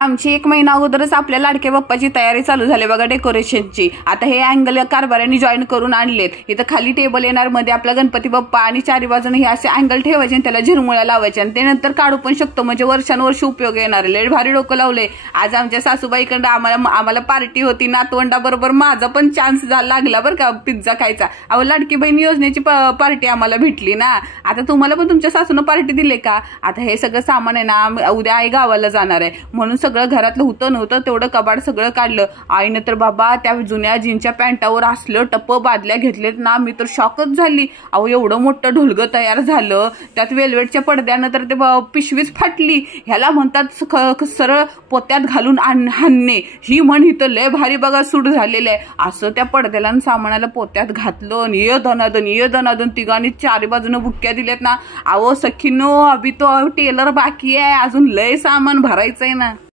आमची 1 महिना अगोदरच आपल्या लाडक्या बाप्पाची तयारी चालू झाली बघा डेकोरेशनची। आता हे अँगल कारभाऱ्यांनी जॉईन करून आणलेत। इथं खाली टेबल येणार, मध्ये आपला गणपती बाप्पा आणि चारी बाजूने हे असे अँगल ठेवायचे आणि त्याला झिरमुळ्या लावायच्या आणि ते नंतर काढू पण शकतो, म्हणजे वर्षानुवर्ष उपयोग येणार। लय भारी डोकं लावले आज आमच्या सासूबाईकडे। आम्हाला पार्टी होती नातवंडाबरोबर, माझा पण चान्स लागला बरं का पिझ्झा खायचा। अहो लाडकी बहीण योजनेची पार्टी आम्हाला भेटली ना। आता तुम्हाला पण तुमच्या सासूनं पार्टी दिली का? आता हे सगळं सामान आहे ना, उद्या आई गावाला जाणार आहे म्हणून सगळं घरातलं होतं नव्हतं तेवढं कबाड सगळं काढलं। आईनं तर बाबा त्या जुन्या जीनच्या पॅन्टावर असलं टप्प बादल्या घेतलेत ना, मी तर शॉकच झाली। अहो एवढं मोठं ढोलगं तयार झालं, त्यात वेलवेटच्या पडद्यानं तर ते पिशवीच फाटली। ह्याला म्हणतात सरळ पोत्यात घालून हाणणे, ही म्हण इथं लय भारी बघा सूट झालेलं आहे। असं त्या पडद्याला सामानाला पोत्यात घातलं आणि ये दनादन तिघांनी चारी बाजूनं बुक्क्या दिल्यात ना। अहो सखीनो अभि तो टेलर बाकी आहे, अजून लय सामान भरायचंय ना।